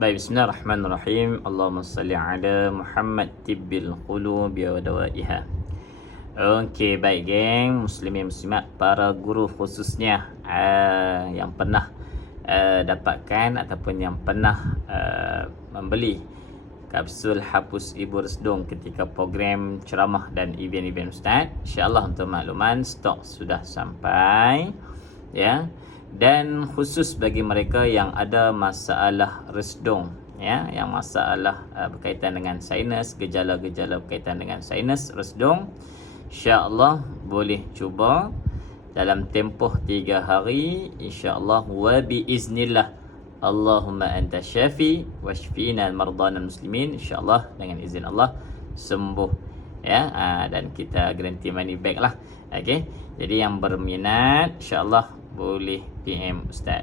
Baik, bismillahirrahmanirrahim. Allahumma salli ala Muhammad tibbil qulubi wa dawaiha. Okey, baik geng, muslimin muslimat, para guru khususnya yang pernah dapatkan ataupun yang pernah membeli kapsul hapus ibu resdung ketika program ceramah dan event-event Ustaz. InsyaAllah untuk makluman stok sudah sampai, ya. Dan khusus bagi mereka yang ada masalah resdung, ya, yang masalah berkaitan dengan sinus, gejala-gejala berkaitan dengan sinus resdung, insya-Allah boleh cuba dalam tempoh 3 hari, insya-Allah, wa biiznillah. Allahumma anta syafi washfina al-mardana muslimin, insya-Allah dengan izin Allah sembuh, ya. Dan kita garanti money back lah. Okey, jadi yang berminat insya-Allah boleh PM Ustaz.